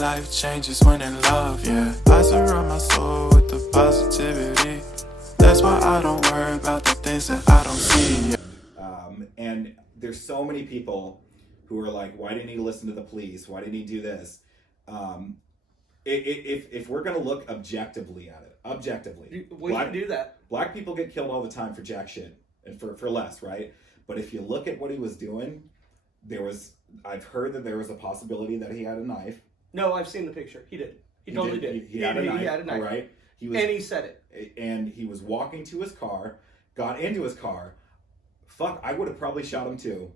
life changes when in love, yeah. I surround my soul with the positivity. That's why I don't worry about the things that I don't see, yeah. And there's so many people who are like, why didn't he listen to the police? Why didn't he do this? If we're going to look objectively at it, We can do that. Black people get killed all the time for jack shit and for less, right? But if you look at what he was doing, I've heard that there was a possibility that he had a knife. No, I've seen the picture. He did. He totally did. He had a knife. He had a knife. All right. And he said it. And he was walking to his car, got into his car. Fuck, I would have probably shot him too.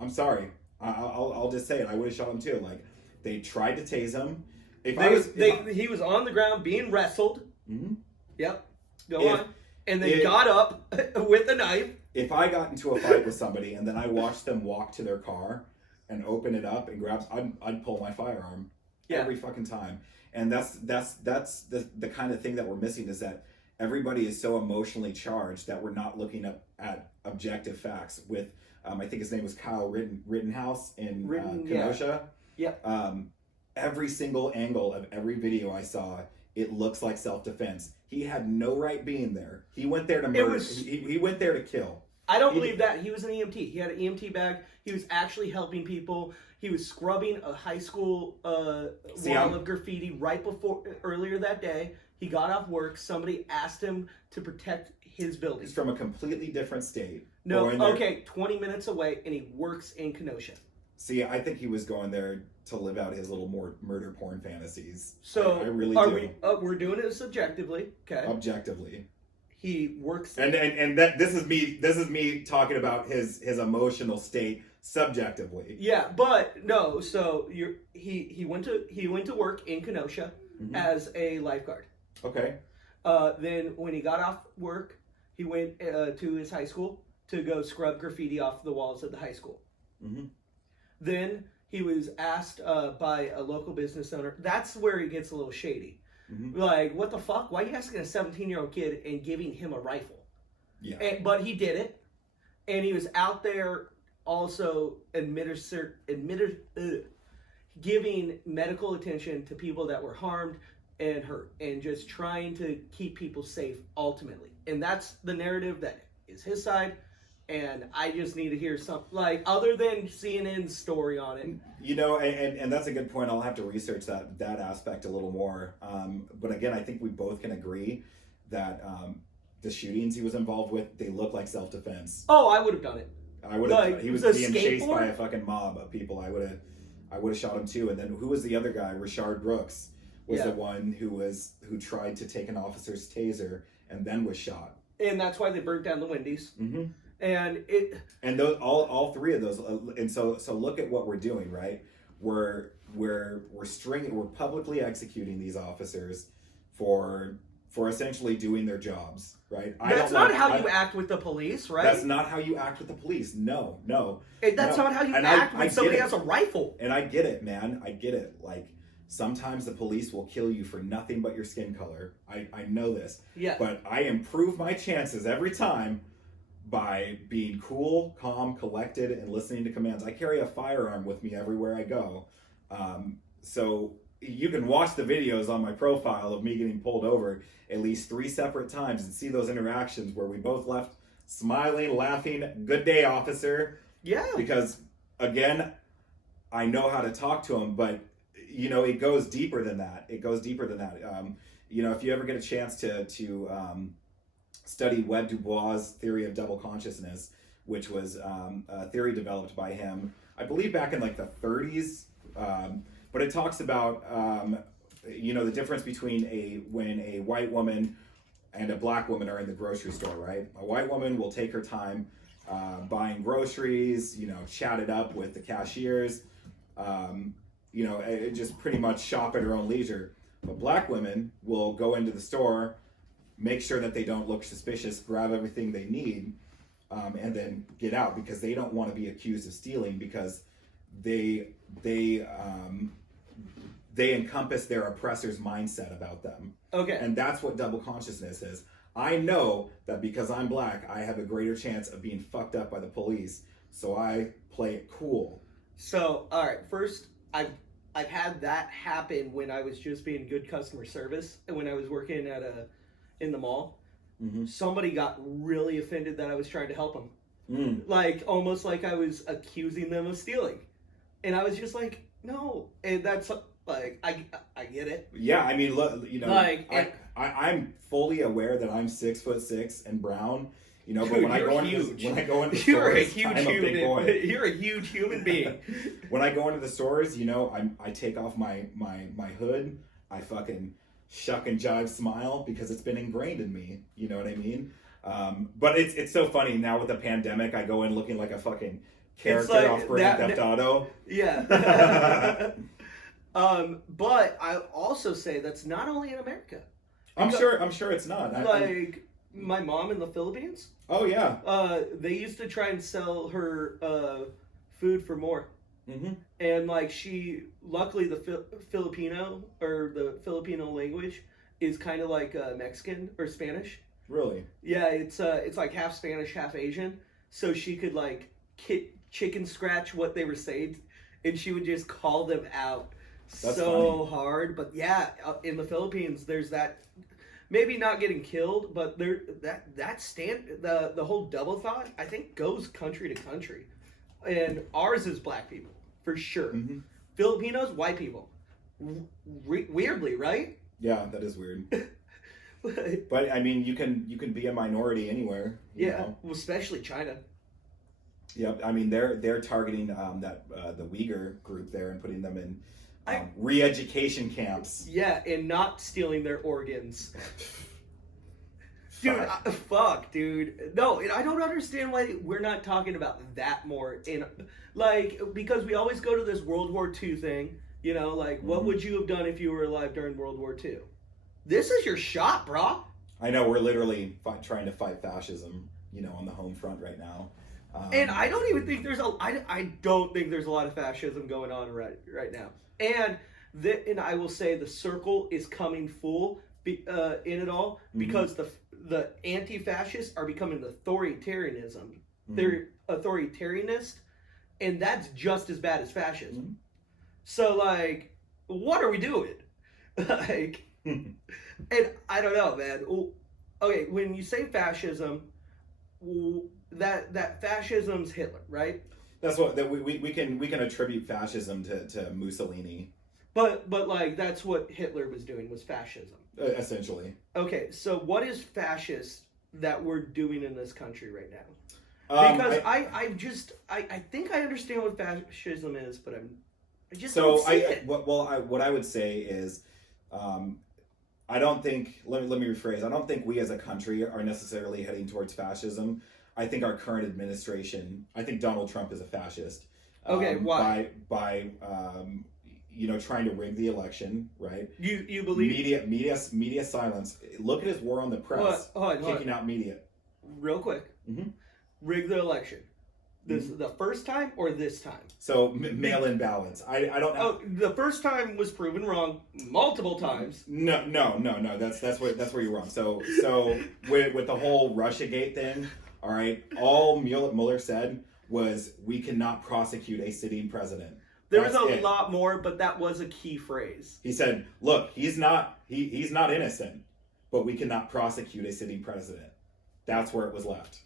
I'm sorry. I'll just say it. I would have shot him too. Like, they tried to tase him. He was on the ground being wrestled. Mm-hmm. Yep. Go on. And then got up with a knife. If I got into a fight with somebody and then I watched them walk to their car and open it up and grab, I'd pull my firearm every fucking time. And that's the kind of thing that we're missing, is that everybody is so emotionally charged that we're not looking at objective facts. With I think his name was Kyle Rittenhouse in Kenosha. Yeah. Every single angle of every video I saw, it looks like self-defense. He had no right being there. He went there to murder. He went there to kill. I don't believe that. He was an EMT. He had an EMT bag. He was actually helping people. He was scrubbing a high school wall of graffiti earlier that day. He got off work. Somebody asked him to protect his building. He's from a completely different state. No, 20 minutes away, and he works in Kenosha. See, I think he was going there to live out his little more murder porn fantasies. So I really do. We're doing it subjectively, okay? Objectively. He works, and that this is me talking about his emotional state subjectively. Yeah, but no. So he went to work in Kenosha as a lifeguard. Okay. Then when he got off work, he went to his high school to go scrub graffiti off the walls of the high school. Mm-hmm. Then he was asked by a local business owner. That's where he gets a little shady. Mm-hmm. Like, what the fuck? Why are you asking a 17-year-old kid and giving him a rifle? Yeah. But he did it. And he was out there also giving medical attention to people that were harmed and hurt, and just trying to keep people safe ultimately. And that's the narrative that is his side. And I just need to hear something, like, other than CNN's story on it. You know, and that's a good point. I'll have to research that aspect a little more. But again, I think we both can agree that the shootings he was involved with, they look like self-defense. Oh, I would have done it. I would have. He was being chased by a fucking mob of people. I would have shot him too. And then who was the other guy? Rashard Brooks was the one who tried to take an officer's taser and then was shot. And that's why they burnt down the Wendy's. Mm-hmm. And those all three of those, and so look at what we're doing, right? We're publicly executing these officers for essentially doing their jobs, right? That's not how you act with the police, right? That's not how you act with the police. No. That's not how you act when somebody has a rifle. And I get it, man. I get it. Like, sometimes the police will kill you for nothing but your skin color. I know this. Yeah. But I improve my chances every time by being cool, calm, collected, and listening to commands. I carry a firearm with me everywhere I go. So you can watch the videos on my profile of me getting pulled over at least 3 separate times and see those interactions where we both left smiling, laughing, good day, officer. Yeah. Because, again, I know how to talk to him, but, you know, it goes deeper than that. You know, if you ever get a chance to study Webb Dubois' theory of double consciousness, which was a theory developed by him, I believe back in like the 30s. But it talks about, you know, the difference between when a white woman and a black woman are in the grocery store, right? A white woman will take her time buying groceries, you know, chat it up with the cashiers, you know, just pretty much shop at her own leisure. But black women will go into the store, make sure that they don't look suspicious, grab everything they need, and then get out, because they don't want to be accused of stealing, because they encompass their oppressor's mindset about them. Okay. And that's what double consciousness is. I know that because I'm black, I have a greater chance of being fucked up by the police, so I play it cool. So, all right, first, I've had that happen when I was just being good customer service and when I was working in the mall. Mm-hmm. Somebody got really offended that I was trying to help them. Mm. Almost like I was accusing them of stealing. And I was just like, no. And that's like, I get it. Yeah, I mean, look, you know, Like, I'm fully aware that I'm 6'6" and brown, you know, but dude, when I go into you're a stores, huge I'm a human. big boy. You're a huge human being. When I go into the stores, you know, I take off my hood, I fucking shuck and jive smile because it's been ingrained in me. You know what I mean? But it's so funny now with the pandemic. I go in looking like a fucking character like off Grand Theft Auto. Yeah. But I also say that's not only in America. I'm sure it's not. My mom in the Philippines. Oh yeah. They used to try and sell her food for more. Mm-hmm. And like luckily the Filipino or the Filipino language is kind of like Mexican or Spanish. Really? Yeah, it's like half Spanish, half Asian. So she could like chicken scratch what they were saying, and she would just call them out. That's so funny. hard. But yeah, in the Philippines, there's that. Maybe not getting killed, but there the whole double thought I think goes country to country, and ours is black people for sure. Mm-hmm. Filipinos, white people. Weirdly, right? Yeah, that is weird. But I mean, you can be a minority anywhere. You know? Well, especially China. Yep, I mean they're targeting the Uyghur group there and putting them in re-education camps. Yeah, and not stealing their organs. Dude, fuck, dude. No, and I don't understand why we're not talking about that more. Because we always go to this World War II thing. You know, like, what would you have done if you were alive during World War II? This is your shot, brah. I know, we're literally trying to fight fascism, you know, on the home front right now. And I don't even think I don't think there's a lot of fascism going on right now. And I will say the circle is coming full in it all because the anti-fascists are becoming authoritarianism. Mm-hmm. They're authoritarianist, and that's just as bad as fascism. Mm-hmm. So like, what are we doing? Like, and I don't know, man. Okay, when you say fascism, that fascism's Hitler, right? That's what we can attribute fascism to Mussolini. But like that's what Hitler was doing was fascism. Essentially. Okay, so what is fascist that we're doing in this country right now? Because I think I understand what fascism is, but I just don't see it. What I would say is, I don't think. Let me rephrase. I don't think we as a country are necessarily heading towards fascism. I think our current administration. I think Donald Trump is a fascist. Okay, why? By you know, trying to rig the election, right? You believe media silence. Look at his war on the press, kicking out media. Real quick, rig the election. This is the first time or this time? So mail-in ballots. I don't know. Oh, the first time was proven wrong multiple times. No. That's where you're wrong. So with the whole Russiagate thing, all right. All Mueller said was we cannot prosecute a sitting president. There was a lot more, but that was a key phrase. He said, "Look, he's not innocent, but we cannot prosecute a sitting president." That's where it was left.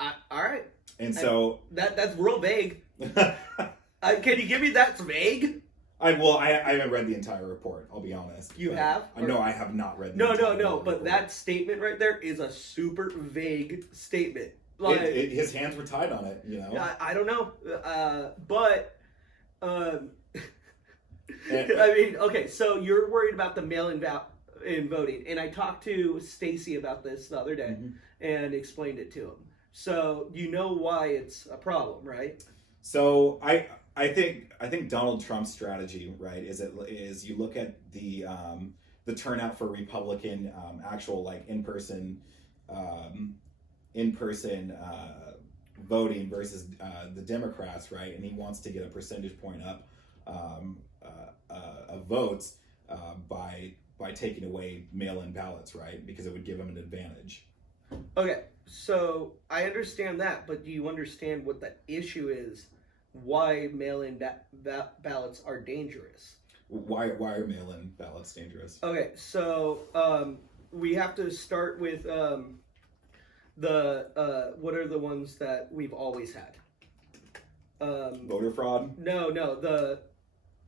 All right. And so that's real vague. Can you give me that's vague? I haven't read the entire report. I'll be honest. You have? No, I have not read. No. But that statement right there is a super vague statement. Like his hands were tied on it. You know. I don't know, but. I mean, okay, so you're worried about the mail-in voting, and I talked to Stacy about this the other day and explained it to him. So you know why it's a problem, right? So I think Donald Trump's strategy, right, is you look at the turnout for Republican actual like in-person voting versus the Democrats, right? And he wants to get a percentage point up of votes by taking away mail-in ballots, right? Because it would give him an advantage. Okay, so I understand that, but do you understand what the issue is why mail-in ballots are dangerous. Why are mail-in ballots dangerous? Okay, so we have to start with what are the ones that we've always had? Voter fraud? No.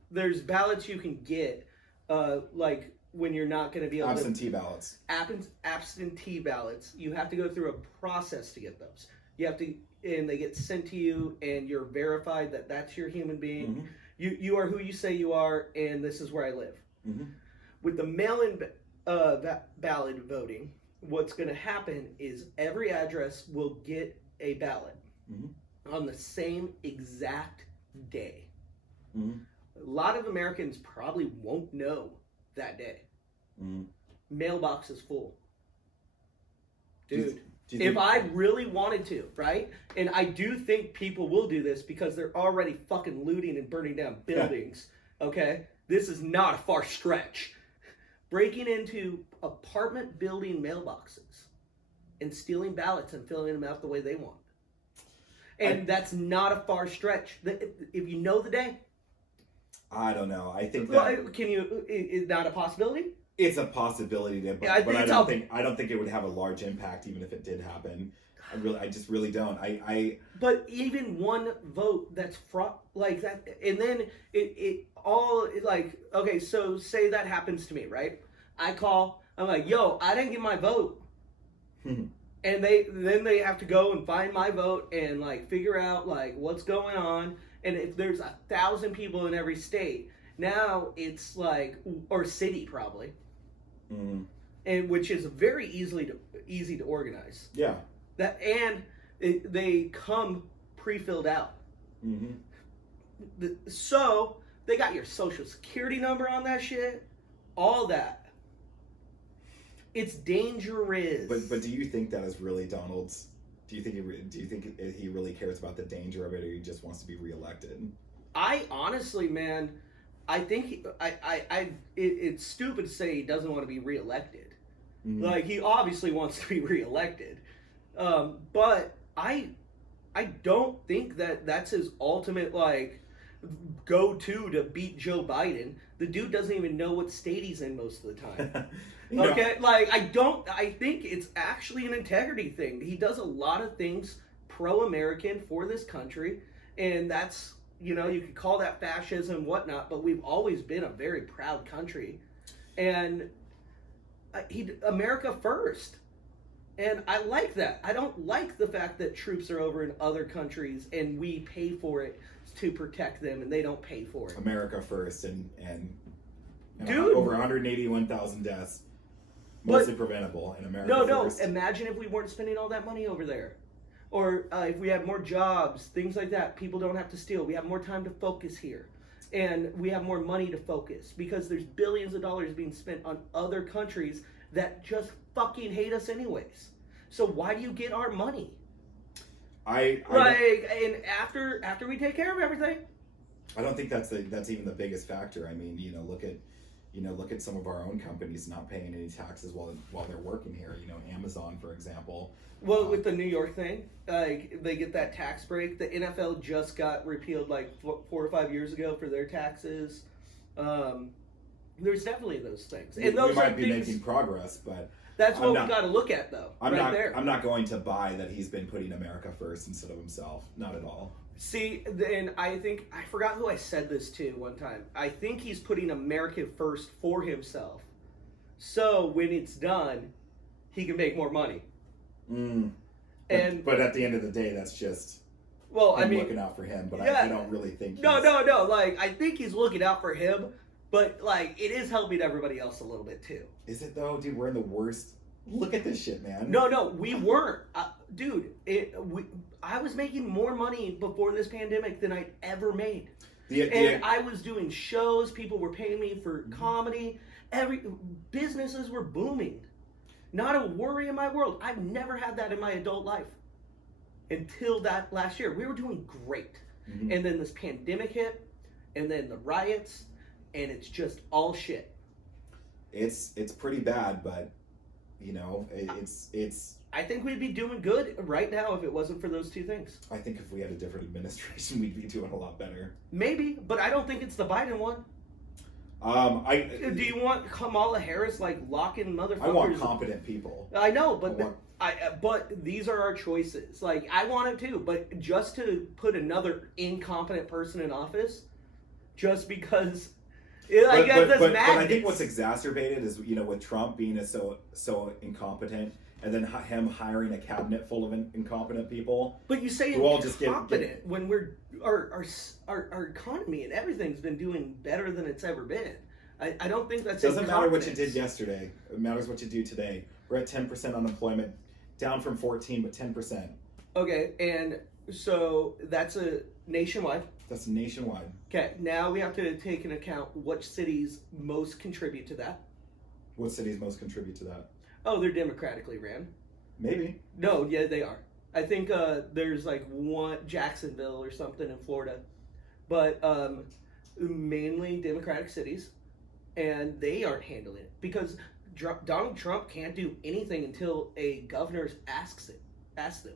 There's ballots you can get, like when you're not going to be able absentee ballots. Absentee ballots. You have to go through a process to get those. You have to, and they get sent to you, and you're verified that that's your human being. Mm-hmm. You are who you say you are, and this is where I live. Mm-hmm. With the mail-in ballot voting, what's going to happen is every address will get a ballot on the same exact day. Mm-hmm. A lot of Americans probably won't know that day. Mm-hmm. Mailbox is full. Dude, if I really wanted to, right? And I do think people will do this because they're already fucking looting and burning down buildings, okay? This is not a far stretch. Breaking into apartment building mailboxes and stealing ballots and filling them out the way they want. And that's not a far stretch. If you know the day. I don't know. I think that... Is that a possibility? It's a possibility, but I don't think it would have a large impact even if it did happen. I just really don't. But even one vote that's like that, and then it all like, okay, so say that happens to me, right? I call, I'm like, yo, I didn't get my vote, and they have to go and find my vote and like figure out like what's going on. And if there's 1,000 people in every state, now it's like, or city probably. Mm-hmm. And which is very easy to organize. Yeah. They come pre-filled out. Mm-hmm. So they got your social security number on that shit, all that. It's dangerous. But do you think that is really Donald's? Do you think he really cares about the danger of it, or he just wants to be reelected? I honestly, man, I think it's stupid to say he doesn't want to be reelected. Mm-hmm. Like, he obviously wants to be reelected. But I don't think that's his ultimate, like, go-to beat Joe Biden. The dude doesn't even know what state he's in most of the time. Okay? Like, I think it's actually an integrity thing. He does a lot of things pro-American for this country, and that's, you know, you could call that fascism and whatnot, but we've always been a very proud country. And America first. And I like that. I don't like the fact that troops are over in other countries and we pay for it to protect them and they don't pay for it. America first and dude, over 181,000 deaths, mostly preventable in America first. No. Imagine if we weren't spending all that money over there. Or if we had more jobs, things like that. People don't have to steal. We have more time to focus here. And we have more money to focus because there's billions of dollars being spent on other countries that just fucking hate us anyways. So why do you get our money? And after we take care of everything. I don't think that's even the biggest factor. I mean, look at some of our own companies not paying any taxes while they're working here. You know, Amazon, for example. Well, with the New York thing, they get that tax break. The NFL just got repealed like 4 or 5 years ago for their taxes. There's definitely those things. And those we might be making progress, but that's what we got to look at, though. I'm not going to buy that he's been putting America first instead of himself. Not at all. See, then I forgot who I said this to one time. I think he's putting America first for himself. So when it's done, he can make more money. But at the end of the day, that's just looking out for him. But I don't really think No. Like, I think he's looking out for him, but like it is helping everybody else a little bit too. Is it though, dude? We're in the worst. Look at this shit, man. No, we weren't, dude. I was making more money before this pandemic than I'd ever made. I was doing shows. People were paying me for comedy. Businesses were booming. Not a worry in my world. I've never had that in my adult life until that last year. We were doing great. Mm-hmm. And then this pandemic hit, and then the riots, and it's just all shit. It's pretty bad, but you know, I think we'd be doing good right now if it wasn't for those two things. I think if we had a different administration, we'd be doing a lot better. Maybe, but I don't think it's the Biden one. Do you want Kamala Harris like locking motherfuckers? I want competent people. I know, but but these are our choices. Like I want it too, but just to put another incompetent person in office, just because. But I think what's exacerbated is with Trump being so incompetent, and then him hiring a cabinet full of incompetent people. But you say who all just incompetent when our economy and everything's been doing better than it's ever been. I don't think that's. Doesn't matter what you did yesterday. It matters what you do today. We're at 10% unemployment, down from 14, but 10%. Okay, and so that's a nationwide. That's nationwide. Okay, now we have to take into account which cities most contribute to that. What cities most contribute to that? Oh, they're democratically ran. Maybe. No, yeah, they are. I think there's like one Jacksonville or something in Florida, but mainly Democratic cities, and they aren't handling it because Donald Trump can't do anything until a governor asks them.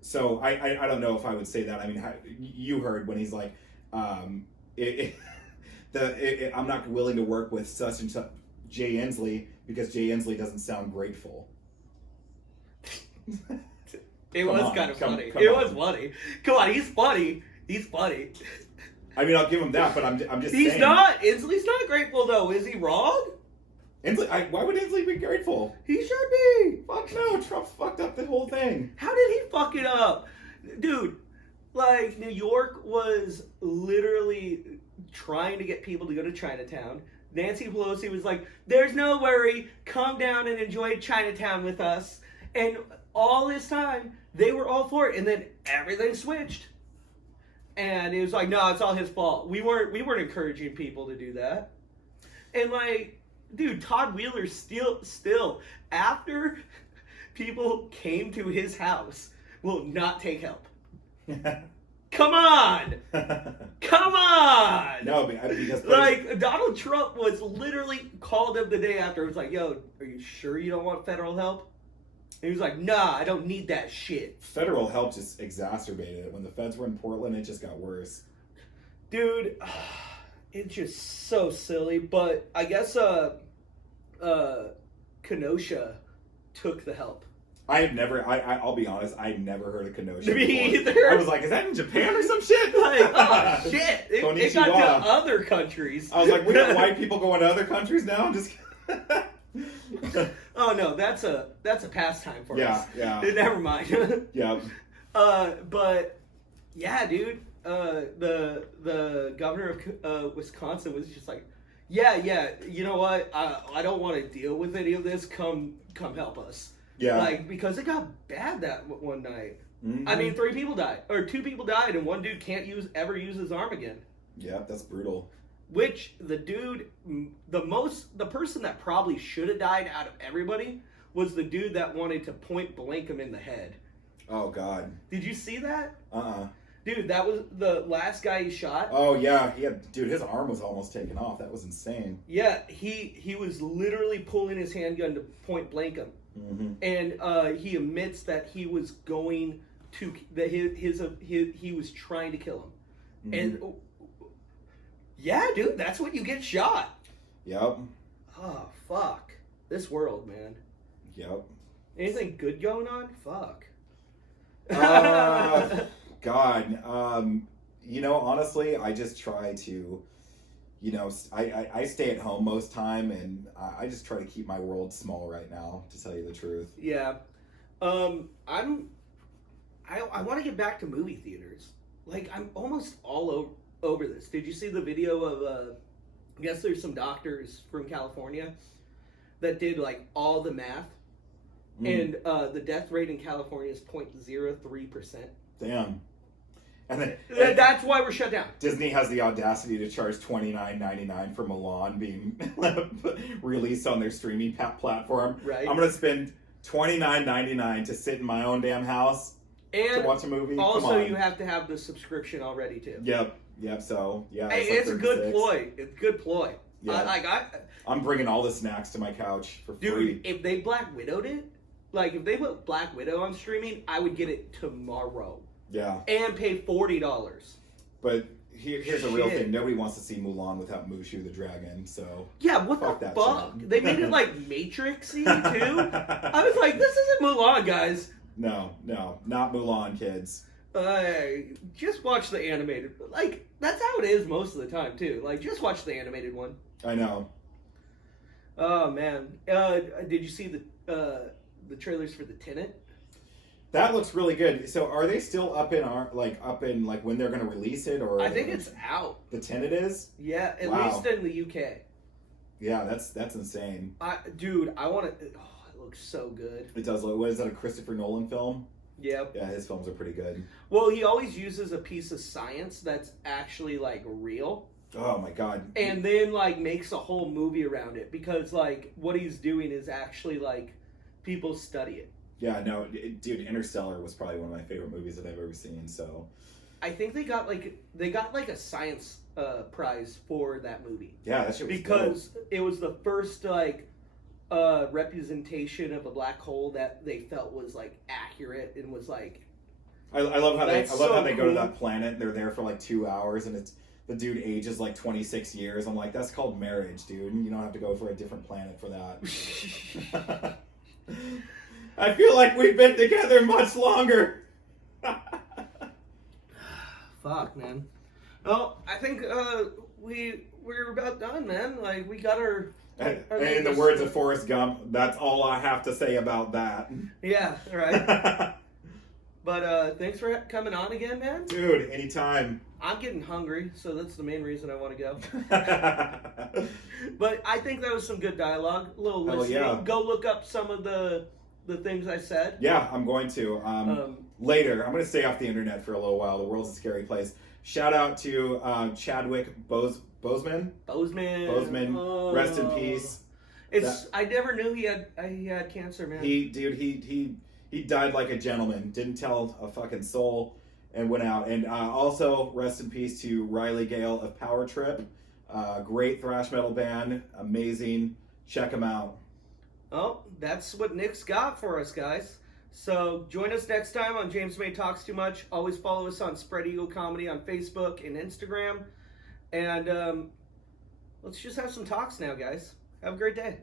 So I don't know if I would say that. I mean, you heard when he's like, I'm not willing to work with such and such Jay Inslee because Jay Inslee doesn't sound grateful. It was kind of funny. It was funny. Come on, he's funny. He's funny. I mean, I'll give him that, but I'm just saying. He's not. Inslee's not grateful though. Is he wrong? Inslee, why would Inslee be grateful? He should be. Fuck no, Trump fucked up the whole thing. How did he fuck it up? Dude, like, New York was literally trying to get people to go to Chinatown. Nancy Pelosi was like, there's no worry, come down and enjoy Chinatown with us. And all this time, they were all for it. And then everything switched. And it was like, no, it's all his fault. We weren't encouraging people to do that. And like, dude, Todd Wheeler still, after people came to his house, will not take help. Come on! Come on! No, because... Like, Donald Trump was literally called him the day after. It was like, yo, are you sure you don't want federal help? And he was like, nah, I don't need that shit. Federal help just exacerbated it. When the feds were in Portland, it just got worse. Dude... It's just so silly, but I guess Kenosha took the help. I'll be honest, I've never heard of Kenosha Me before. either. I was like, is that in Japan or some shit? Like, oh shit, it got to other countries. I was like, we got white people going to other countries now? Just oh no, that's a pastime for us. Yeah. Never mind. Yeah. But yeah, dude. The governor of Wisconsin was just like, yeah, you know what? I don't want to deal with any of this. Come help us. Yeah. Like, because it got bad that one night. Mm-hmm. I mean, 2 people died, and one dude can't ever use his arm again. Yeah, that's brutal. Which the dude, the person that probably should have died out of everybody was the dude that wanted to point blank him in the head. Oh God. Did you see that? Uh-uh. Dude, that was the last guy he shot. Oh yeah, dude, his arm was almost taken off. That was insane. Yeah, he was literally pulling his handgun to point blank him, and he admits that he was going to he was trying to kill him, and yeah, dude, that's when you get shot. Yep. Oh fuck, this world, man. Yep. Anything good going on? Fuck. God, honestly, I just try to, I stay at home most time, and I just try to keep my world small right now, to tell you the truth. Yeah, I want to get back to movie theaters. Like, I'm almost all over this. Did you see the video of, I guess there's some doctors from California that did like all the math, and the death rate in California is 0.03%. Damn. And then that's why we're shut down. Disney has the audacity to charge $29.99 for Mulan being released on their streaming platform. Right. I'm gonna spend $29.99 to sit in my own damn house and to watch a movie. Also, you have to have the subscription already too. Yep. So yeah. Hey, it's a good ploy. It's a good ploy. Yeah. I'm bringing all the snacks to my couch for free. Dude, if they Black Widowed it, like if they put Black Widow on streaming, I would get it tomorrow Yeah. and pay $40. But here's the real Shit. thing. Nobody wants to see Mulan without Mushu the dragon, so... Yeah, what Fuck the that fuck? shit. They made it like Matrixy too. I was like, this isn't Mulan, guys. No, not Mulan, kids. Just watch the animated. Like that's how it is most of the time too. Like just watch the animated one. I know. Oh man, did you see the trailers for the Tenet? That looks really good. So are they still up in when they're going to release it, or I think it's out. The Tenet is? Yeah, at Wow. least in the UK. Yeah, that's insane. I want to. Oh, it looks so good. It does look. What is that? A Christopher Nolan film? Yep. Yeah, his films are pretty good. Well, he always uses a piece of science that's actually like real. Oh my god. And then like makes a whole movie around it because like what he's doing is actually like people study it. Yeah, no, dude, Interstellar was probably one of my favorite movies that I've ever seen. So I think they got like a science prize for that movie. yeah, that shit was because it was the first like representation of a black hole that they felt was like accurate and was like. I love how That's how they so go to cool. that planet. They're there for like 2 hours, and it's the dude ages like 26 years. I'm like, that's called marriage, dude. You don't have to go for a different planet for that. I feel like we've been together much longer. Fuck, man. Well, I think we're about done, man. Like we got our. In the words of Forrest Gump, that's all I have to say about that. Yeah, right. But thanks for coming on again, man. Dude, anytime. I'm getting hungry, so that's the main reason I want to go. But I think that was some good dialogue. A little Hell listening. yeah. Go look up some of the things I said. Yeah, I'm going to. Later, I'm going to stay off the internet for a little while. The world's a scary place. Shout out to Chadwick Boseman. Boseman. Oh. Rest in peace. I never knew he had cancer, man. He died like a gentleman. Didn't tell a fucking soul, and went out. And also, rest in peace to Riley Gale of Power Trip. Great thrash metal band. Amazing. Check them out. Oh, that's what Nick's got for us, guys. So join us next time on James May Talks Too Much. Always follow us on Spread Eagle Comedy on Facebook and Instagram. And let's just have some talks now, guys. Have a great day.